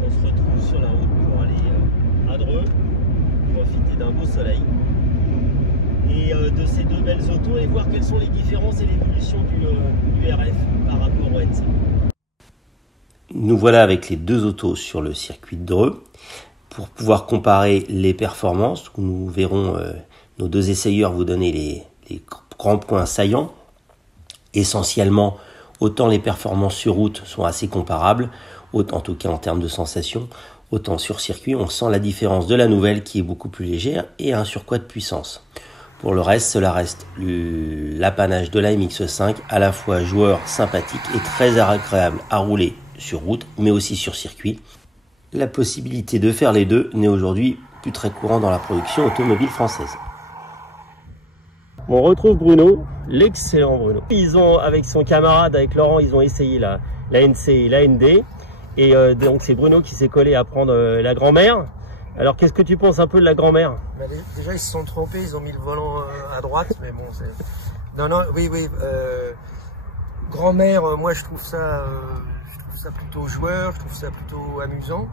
On se retrouve sur la route pour aller à Dreux, profiter d'un beau soleil et de ces deux belles autos et voir quelles sont les différences et l'évolution du RF par rapport au NC. Nous voilà avec les deux autos sur le circuit de Dreux pour pouvoir comparer les performances. Nous verrons nos deux essayeurs vous donner les grands points saillants. Essentiellement, autant les performances sur route sont assez comparables, autant, en tout cas en termes de sensations, autant sur circuit, on sent la différence de la nouvelle qui est beaucoup plus légère et un surcroît de puissance. Pour le reste, cela reste l'apanage de la MX5, à la fois joueur sympathique et très agréable à rouler sur route, mais aussi sur circuit. La possibilité de faire les deux n'est aujourd'hui plus très courant dans la production automobile française. On retrouve Bruno, l'excellent Bruno. Ils ont, avec son camarade, avec Laurent, ils ont essayé la NC et la ND. Et donc c'est Bruno qui s'est collé à prendre la grand-mère. Alors qu'est-ce que tu penses un peu de la grand-mère? Déjà ils se sont trompés, ils ont mis le volant à droite, mais bon c'est... Non, non, oui, grand-mère, moi je trouve ça plutôt joueur, je trouve ça plutôt amusant.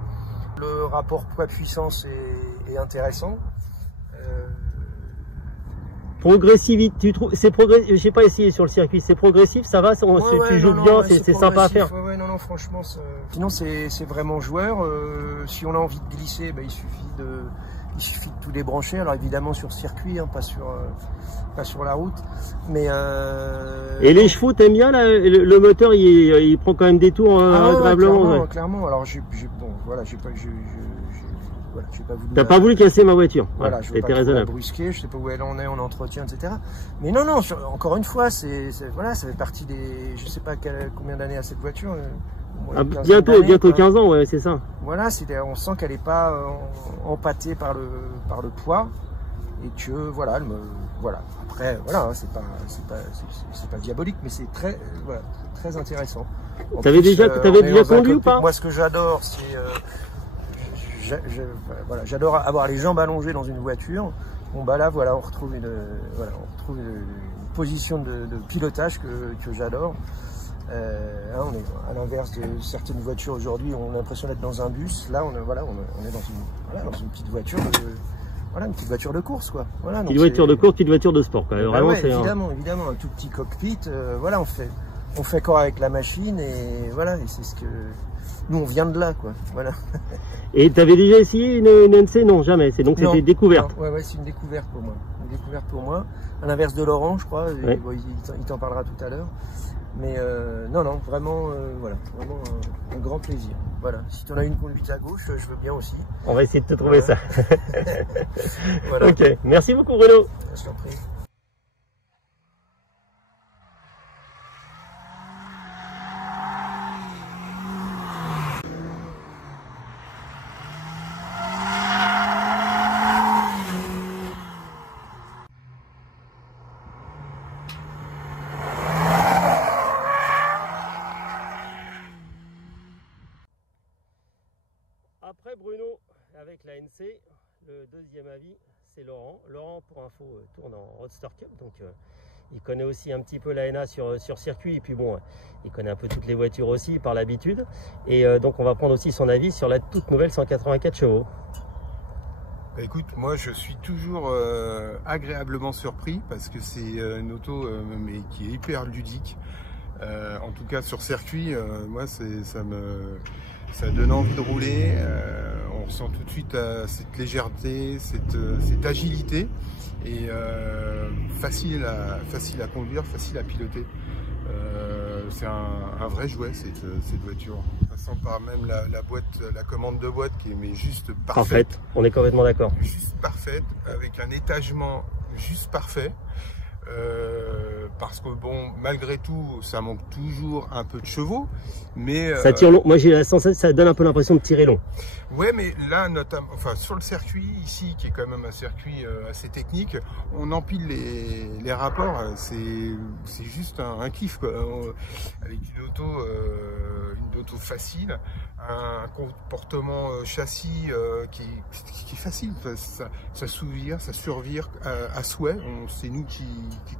Le rapport poids-puissance est intéressant. Progressivité, tu trouves, c'est progressif, j'ai pas essayé sur le circuit, c'est progressif, ça va, tu joues bien, c'est sympa à faire. Ouais, non, franchement, sinon c'est vraiment joueur. Si on a envie de glisser, bah, il suffit de tout débrancher. Alors évidemment sur circuit, hein, pas sur la route. Mais et les chevaux, t'aimes bien là, le moteur, il prend quand même des tours agréablement. Clairement. Alors bon, voilà, t'as pas voulu casser ma voiture. Voilà, je ne veux pas la brusquer, je sais pas où elle en est en entretien, etc. Mais non, encore une fois, voilà, ça fait partie des... Je sais pas combien d'années à cette voiture. Bientôt 15 ans, ouais, c'est ça. Voilà, on sent qu'elle n'est pas empâtée par le poids. Et que, voilà, Après, voilà, c'est pas diabolique, mais c'est très intéressant. T'avais déjà conduit ou pas? Moi, ce que j'adore, c'est... j'adore avoir les jambes allongées dans une voiture. Bon bah là voilà, on retrouve une position de pilotage que j'adore. On est à l'inverse de certaines voitures aujourd'hui, on a l'impression d'être dans un bus. Là on est dans une petite voiture une petite voiture de course quoi. Voilà, petite voiture de course, petite voiture de sport quoi. Vraiment, ouais, évidemment, un tout petit cockpit. Voilà, on fait corps avec la machine et voilà, et c'est ce que nous on vient de là quoi. Voilà. Et tu avais déjà essayé une NC? Non, jamais. Donc c'était découverte. Ouais, c'est une découverte pour moi. Une découverte pour moi. À l'inverse de Laurent, je crois. Ouais. Il t'en parlera tout à l'heure. Mais non, vraiment, vraiment un grand plaisir. Voilà. Si tu en as une conduite à gauche, je veux bien aussi. On va essayer de te trouver ça. Voilà. Ok. Merci beaucoup, Bruno. Je t'en prie. Après Bruno, avec la NC, le deuxième avis, c'est Laurent. Laurent, pour info, tourne en Roadster Cup, donc il connaît aussi un petit peu la NA sur circuit, et puis bon, il connaît un peu toutes les voitures aussi par l'habitude. Et donc on va prendre aussi son avis sur la toute nouvelle 184 chevaux. Écoute, moi je suis toujours agréablement surpris parce que c'est une auto mais qui est hyper ludique. En tout cas sur circuit, moi ça donne envie de rouler. On sent tout de suite cette légèreté, cette agilité et facile à conduire, facile à piloter. C'est un vrai jouet cette voiture. Passant par même la commande de boîte qui est mais juste parfaite. On est complètement d'accord. Juste parfaite, avec un étagement juste parfait. Parce que bon, malgré tout, ça manque toujours un peu de chevaux, mais ça tire long. Moi, j'ai la sensation, ça donne un peu l'impression de tirer long. Ouais, mais là, notamment, enfin, sur le circuit ici, qui est quand même un circuit assez technique, on empile les rapports. C'est juste un kiff, quoi. Avec une auto facile, un comportement châssis qui est facile. Ça s'ouvre, ça survire à souhait. C'est nous qui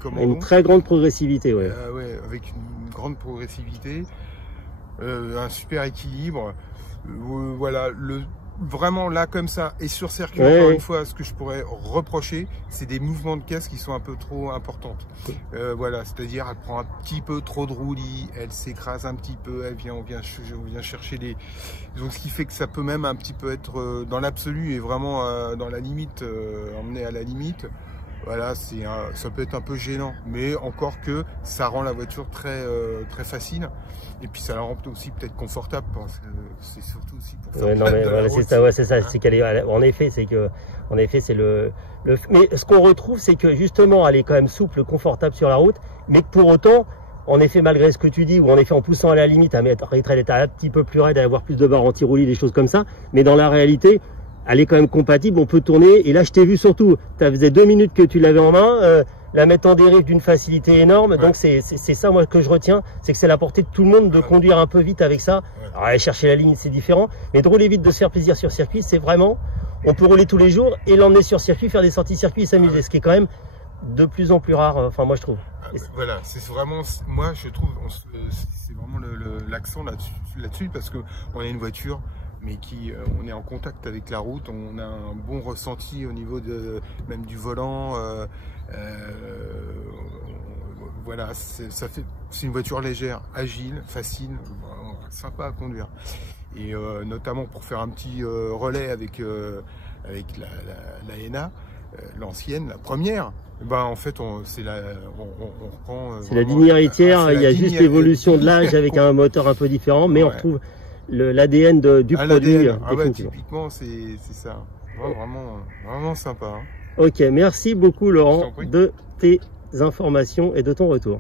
commandons. Une très grande progressivité, ouais. Ouais, avec une grande progressivité, un super équilibre. Voilà, vraiment là comme ça et sur circuit, encore une fois, ce que je pourrais reprocher, c'est des mouvements de caisse qui sont un peu trop importantes. Voilà, c'est-à-dire elle prend un petit peu trop de roulis, elle s'écrase un petit peu, on vient chercher les... Donc ce qui fait que ça peut même un petit peu être dans l'absolu et vraiment dans la limite, emmené à la limite. Voilà, ça peut être un peu gênant, mais encore que ça rend la voiture très facile. Et puis ça la rend aussi peut-être confortable, parce que c'est surtout aussi pour faire voilà, c'est ça, c'est ça, c'est qu'elle est, en effet, c'est mais ce qu'on retrouve, c'est que justement, elle est quand même souple, confortable sur la route, mais que pour autant, en effet, malgré ce que tu dis, ou en effet, en poussant à la limite, à mettre un petit peu plus raide, à avoir plus de barres anti-roulis, des choses comme ça, mais dans la réalité, elle est quand même compatible, on peut tourner. Et là, je t'ai vu surtout, ça faisait 2 minutes que tu l'avais en main, la mettre en dérive d'une facilité énorme. Ouais. Donc c'est ça moi que je retiens, c'est que c'est la portée de tout le monde de conduire un peu vite avec ça. Ouais. Alors aller chercher la ligne, c'est différent, mais de rouler vite, de se faire plaisir sur circuit, c'est vraiment, on peut rouler tous les jours et l'emmener sur circuit, faire des sorties circuit et s'amuser, ce qui est quand même de plus en plus rare. Enfin moi je trouve. Voilà, c'est vraiment, moi je trouve, c'est vraiment l'accent là-dessus parce que on a une voiture, mais on est en contact avec la route, on a un bon ressenti au niveau même du volant. Voilà, c'est une voiture légère, agile, facile, sympa à conduire. Et notamment pour faire un petit relais avec la ENA, l'ancienne, la première. Ben, en fait, on reprend. C'est la ligne héritière, il y a juste l'évolution de l'âge avec un moteur un peu différent, mais on retrouve l'ADN du produit. Ouais, typiquement, c'est ça. Vraiment sympa. Hein. Ok, merci beaucoup Laurent de tes informations et de ton retour.